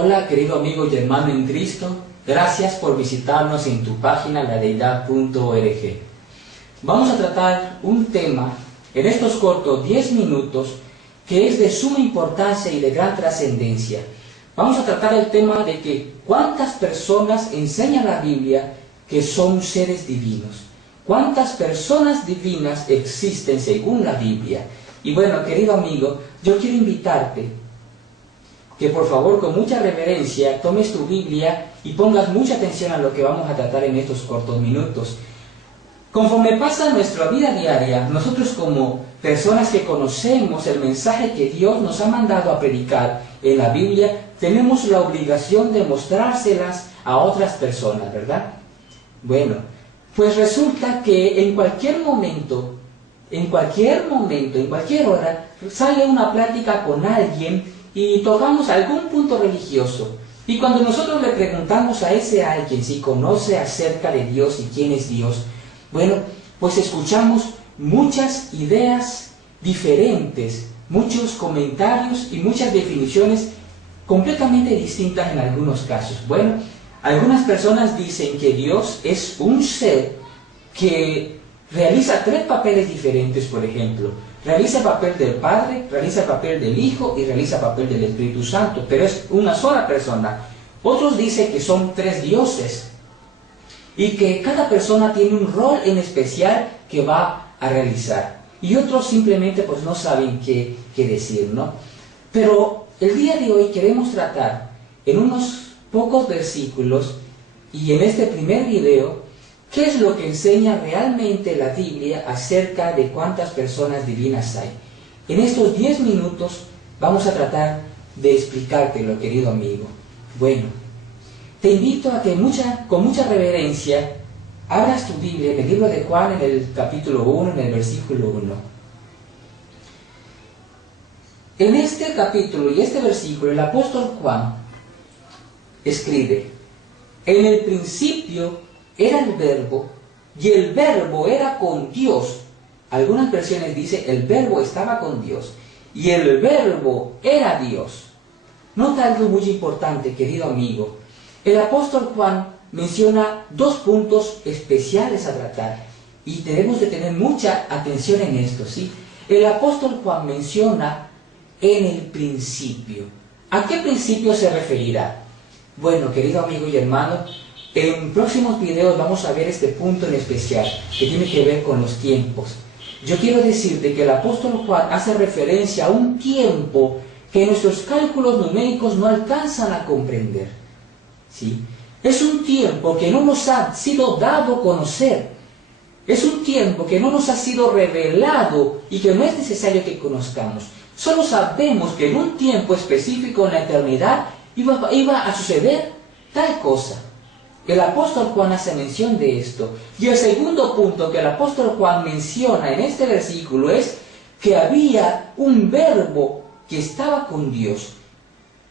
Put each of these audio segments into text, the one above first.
Hola querido amigo y hermano en Cristo, gracias por visitarnos en tu página ladeidad.org. Vamos a tratar un tema en estos cortos 10 minutos que es de suma importancia y de gran trascendencia. Vamos a tratar el tema de que cuántas personas enseñan la Biblia que son seres divinos. ¿Cuántas personas divinas existen según la Biblia? Y bueno, querido amigo, yo quiero invitarte que por favor con mucha reverencia tomes tu Biblia y pongas mucha atención a lo que vamos a tratar en estos cortos minutos. Conforme pasa nuestra vida diaria, nosotros como personas que conocemos el mensaje que Dios nos ha mandado a predicar en la Biblia, tenemos la obligación de mostrárselas a otras personas, ¿verdad? Bueno, pues resulta que en cualquier momento, en cualquier hora, sale una plática con alguien y tocamos algún punto religioso. Y cuando nosotros le preguntamos a ese alguien si conoce acerca de Dios y quién es Dios, bueno, pues escuchamos muchas ideas diferentes, muchos comentarios y muchas definiciones completamente distintas en algunos casos. Bueno, algunas personas dicen que Dios es un ser que realiza 3 papeles diferentes, por ejemplo. Realiza el papel del Padre, realiza el papel del Hijo y realiza el papel del Espíritu Santo, pero es una sola persona. Otros dicen que son 3 dioses y que cada persona tiene un rol en especial que va a realizar. Y otros simplemente pues no saben qué decir, ¿no? Pero el día de hoy queremos tratar en unos pocos versículos y en este primer video ¿qué es lo que enseña realmente la Biblia acerca de cuántas personas divinas hay? En estos 10 minutos vamos a tratar de explicártelo, querido amigo. Bueno, te invito a que con mucha reverencia abras tu Biblia en el libro de Juan, en el capítulo 1, en el versículo 1. En este capítulo y este versículo, el apóstol Juan escribe: en el principio era el verbo, y el verbo era con Dios. Algunas versiones dicen, el verbo estaba con Dios, y el verbo era Dios. Nota algo muy importante, querido amigo. El apóstol Juan menciona 2 puntos especiales a tratar, y debemos de tener mucha atención en esto, ¿sí? El apóstol Juan menciona en el principio. ¿A qué principio se referirá? Bueno, querido amigo y hermano, en próximos videos vamos a ver este punto en especial, que tiene que ver con los tiempos. Yo quiero decirte que el apóstol Juan hace referencia a un tiempo que nuestros cálculos numéricos no alcanzan a comprender, ¿sí? Es un tiempo que no nos ha sido dado a conocer. Es un tiempo que no nos ha sido revelado y que no es necesario que conozcamos. Solo sabemos que en un tiempo específico en la eternidad iba a suceder tal cosa. El apóstol Juan hace mención de esto. Y el segundo punto que el apóstol Juan menciona en este versículo es que había un verbo que estaba con Dios.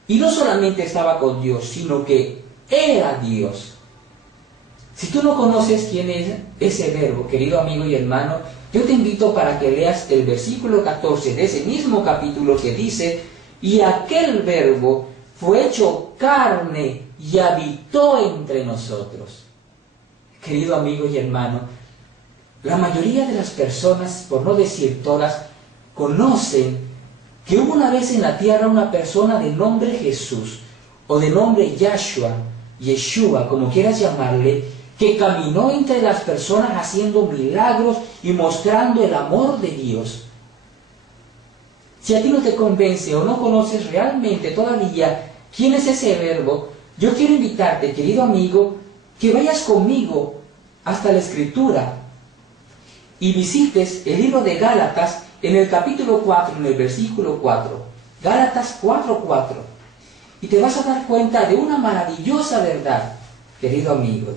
Y no solamente estaba con Dios, sino que era Dios. Si tú no conoces quién es ese verbo, querido amigo y hermano, yo te invito para que leas el versículo 14 de ese mismo capítulo que dice: y aquel verbo fue hecho carne y habitó entre nosotros. Querido amigo y hermano, la mayoría de las personas, por no decir todas, conocen que hubo una vez en la tierra una persona de nombre Jesús, o de nombre Yeshua, como quieras llamarle, que caminó entre las personas haciendo milagros y mostrando el amor de Dios. Si a ti no te convence o no conoces realmente todavía quién es ese verbo, yo quiero invitarte, querido amigo, que vayas conmigo hasta la Escritura y visites el libro de Gálatas en el capítulo 4, en el versículo 4. Gálatas 4:4. Y te vas a dar cuenta de una maravillosa verdad, querido amigo.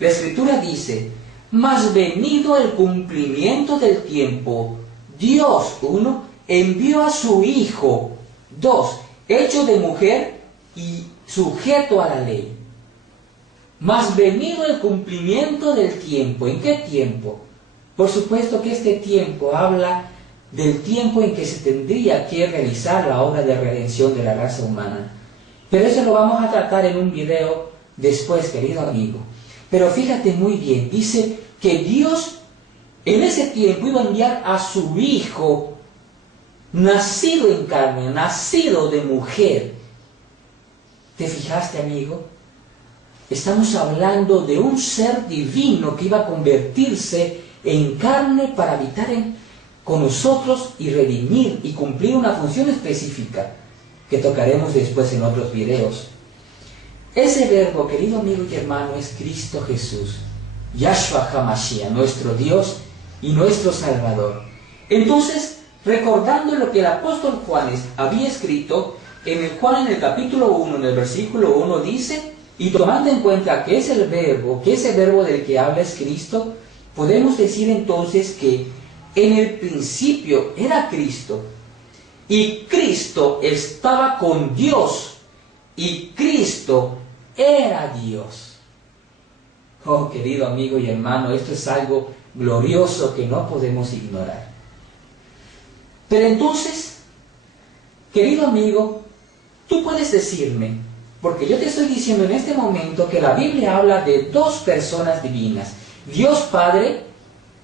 La Escritura dice: mas venido el cumplimiento del tiempo, Dios, 1, envió a su Hijo, 2, hecho de mujer y sujeto a la ley. Mas venido el cumplimiento del tiempo. ¿En qué tiempo? Por supuesto que este tiempo habla del tiempo en que se tendría que realizar la obra de redención de la raza humana. Pero eso lo vamos a tratar en un video después, querido amigo. Pero fíjate muy bien, dice que Dios en ese tiempo iba a enviar a su Hijo, nacido en carne, nacido de mujer. ¿Te fijaste, amigo? Estamos hablando de un ser divino que iba a convertirse en carne para habitar con nosotros y redimir y cumplir una función específica que tocaremos después en otros videos. Ese verbo, querido amigo y hermano, es Cristo Jesús, Yahshua HaMashiach, nuestro Dios y nuestro Salvador. Entonces, recordando lo que el apóstol Juan había escrito, en el cual en el capítulo 1, en el versículo 1 dice, y tomando en cuenta que es el verbo, que ese verbo del que habla es Cristo, podemos decir entonces que en el principio era Cristo, y Cristo estaba con Dios, y Cristo era Dios. Oh, querido amigo y hermano, esto es algo glorioso que no podemos ignorar. Pero entonces, querido amigo, tú puedes decirme, porque yo te estoy diciendo en este momento que la Biblia habla de dos personas divinas, Dios Padre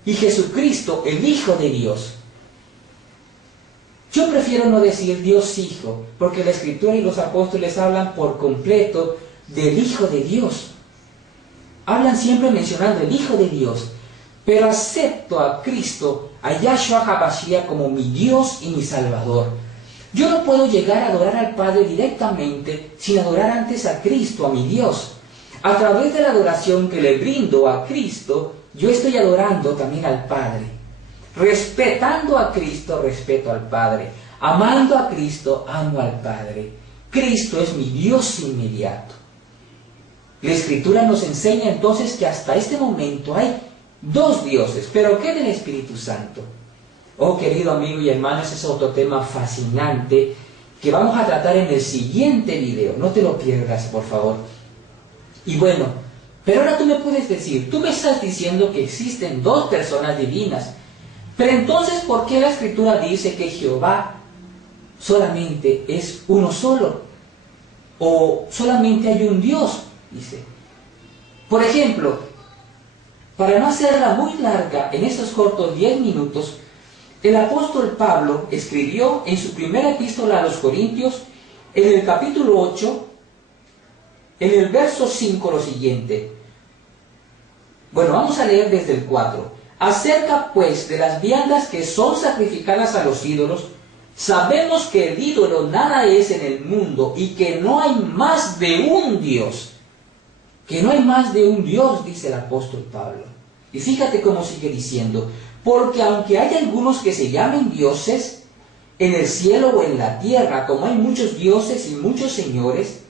y Jesucristo, el Hijo de Dios. Yo prefiero no decir Dios Hijo, porque la Escritura y los apóstoles hablan por completo del Hijo de Dios. Hablan siempre mencionando el Hijo de Dios, pero acepto a Cristo, a Yahshua HaMashiach como mi Dios y mi Salvador. Yo no puedo llegar a adorar al Padre directamente sin adorar antes a Cristo, a mi Dios. A través de la adoración que le brindo a Cristo, yo estoy adorando también al Padre. Respetando a Cristo, respeto al Padre. Amando a Cristo, amo al Padre. Cristo es mi Dios inmediato. La Escritura nos enseña entonces que hasta este momento hay dos dioses, pero ¿qué del Espíritu Santo? Oh, querido amigo y hermano, ese es otro tema fascinante que vamos a tratar en el siguiente video. No te lo pierdas, por favor. Y bueno, pero ahora tú me puedes decir, tú me estás diciendo que existen dos personas divinas, pero entonces, ¿por qué la Escritura dice que Jehová solamente es uno solo? O solamente hay un Dios, dice. Por ejemplo, para no hacerla muy larga, en estos cortos 10 minutos, el apóstol Pablo escribió en su primera epístola a los Corintios, en el capítulo 8, en el verso 5 lo siguiente. Bueno, vamos a leer desde el 4. Acerca pues de las viandas que son sacrificadas a los ídolos, sabemos que el ídolo nada es en el mundo y que no hay más de un Dios. Que no hay más de un Dios, dice el apóstol Pablo. Y fíjate cómo sigue diciendo, porque aunque hay algunos que se llamen dioses, en el cielo o en la tierra, como hay muchos dioses y muchos señores,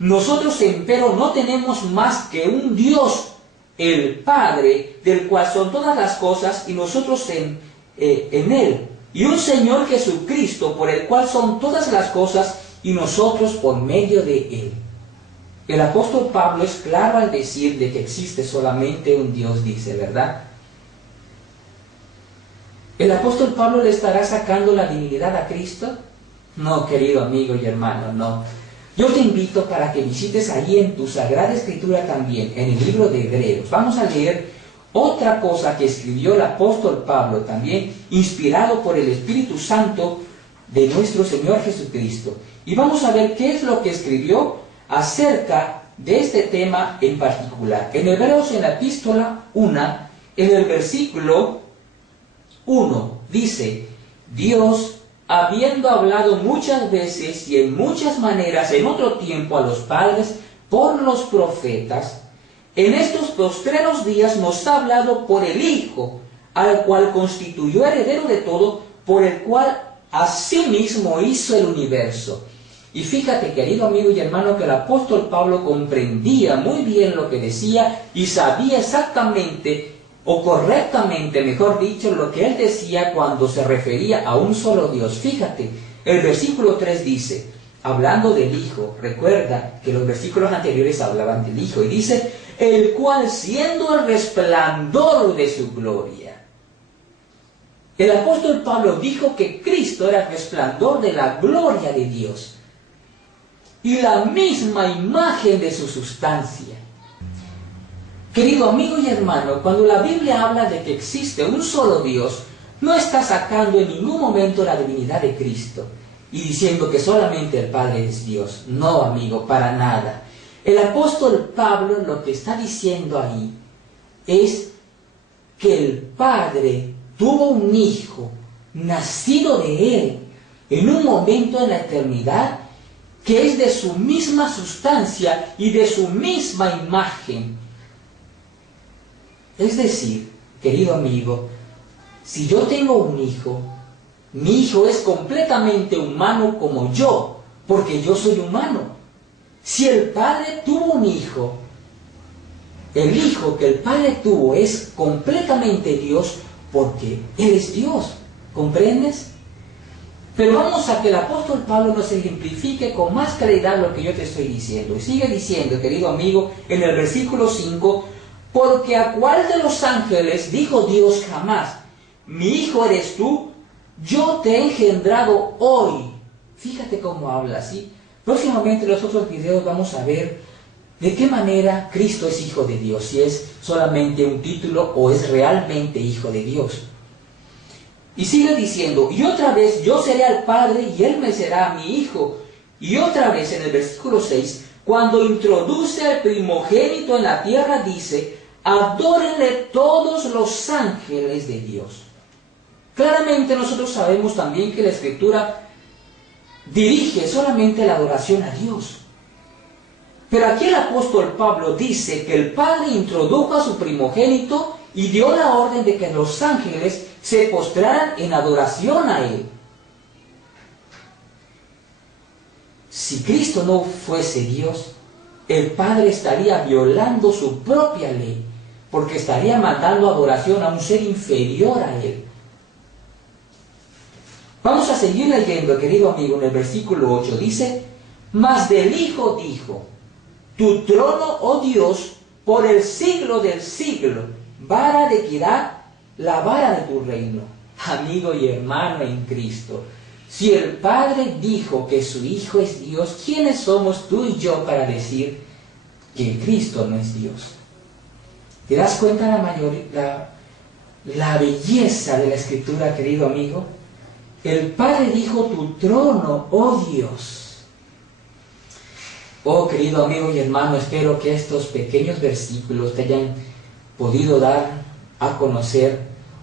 nosotros empero no tenemos más que un Dios, el Padre, del cual son todas las cosas, y nosotros en Él, y un Señor Jesucristo, por el cual son todas las cosas, y nosotros por medio de Él. El apóstol Pablo es claro al decir de que existe solamente un Dios, dice, ¿verdad? ¿El apóstol Pablo le estará sacando la divinidad a Cristo? No, querido amigo y hermano, no. Yo te invito para que visites allí en tu Sagrada Escritura también, en el libro de Hebreos. Vamos a leer otra cosa que escribió el apóstol Pablo también, inspirado por el Espíritu Santo de nuestro Señor Jesucristo. Y vamos a ver qué es lo que escribió acerca de este tema en particular. En Hebreos, en la epístola 1, en el versículo 1, dice, Dios, habiendo hablado muchas veces y en muchas maneras en otro tiempo a los padres por los profetas, en estos postreros días nos ha hablado por el Hijo, al cual constituyó heredero de todo, por el cual asimismo hizo el universo. Y fíjate, querido amigo y hermano, que el apóstol Pablo comprendía muy bien lo que decía y sabía exactamente, o correctamente, mejor dicho, lo que él decía cuando se refería a un solo Dios. Fíjate, el versículo 3 dice, hablando del Hijo, recuerda que los versículos anteriores hablaban del Hijo, y dice, el cual siendo el resplandor de su gloria. El apóstol Pablo dijo que Cristo era el resplandor de la gloria de Dios. y la misma imagen de su sustancia. Querido amigo y hermano, cuando la Biblia habla de que existe un solo Dios, no está sacando en ningún momento la divinidad de Cristo y diciendo que solamente el Padre es Dios. No, amigo, para nada. El apóstol Pablo lo que está diciendo ahí es que el Padre tuvo un hijo nacido de él en un momento en la eternidad que es de su misma sustancia y de su misma imagen. Es decir, querido amigo, si yo tengo un hijo, mi hijo es completamente humano como yo, porque yo soy humano. Si el Padre tuvo un hijo, el hijo que el Padre tuvo es completamente Dios, porque Él es Dios. ¿Comprendes? Pero vamos a que el apóstol Pablo nos ejemplifique con más claridad lo que yo te estoy diciendo. Y sigue diciendo, querido amigo, en el versículo 5, porque a cuál de los ángeles dijo Dios jamás, mi hijo eres tú, yo te he engendrado hoy. Fíjate cómo habla así. Próximamente en los otros videos vamos a ver de qué manera Cristo es hijo de Dios, si es solamente un título o es realmente hijo de Dios. Y sigue diciendo, y otra vez yo seré al Padre y Él me será mi hijo. Y otra vez en el versículo 6, cuando introduce al primogénito en la tierra, dice, adórenle todos los ángeles de Dios. Claramente nosotros sabemos también que la Escritura dirige solamente la adoración a Dios. Pero aquí el apóstol Pablo dice que el Padre introdujo a su primogénito y dio la orden de que los ángeles se postraran en adoración a Él. Si Cristo no fuese Dios, el Padre estaría violando su propia ley, porque estaría mandando adoración a un ser inferior a Él. Vamos a seguir leyendo, querido amigo, en el versículo 8, dice, mas del Hijo dijo, tu trono, oh Dios, por el siglo del siglo, vara de equidad, la vara de tu reino. Amigo y hermano en Cristo, si el Padre dijo que su Hijo es Dios, ¿quiénes somos tú y yo para decir que Cristo no es Dios? ¿Te das cuenta la belleza de la Escritura, querido amigo? El Padre dijo, tu trono, oh Dios. Oh, querido amigo y hermano, espero que estos pequeños versículos te hayan podido dar a conocer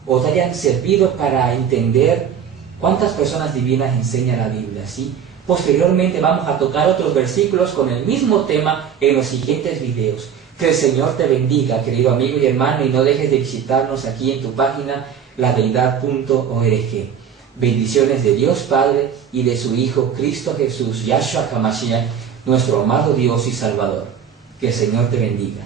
o te hayan servido para entender cuántas personas divinas enseña la Biblia, ¿sí? Posteriormente vamos a tocar otros versículos con el mismo tema en los siguientes videos. Que el Señor te bendiga, querido amigo y hermano, y no dejes de visitarnos aquí en tu página ladeidad.org. Bendiciones de Dios Padre y de su Hijo Cristo Jesús, Yahshua HaMashiach, nuestro amado Dios y Salvador. Que el Señor te bendiga.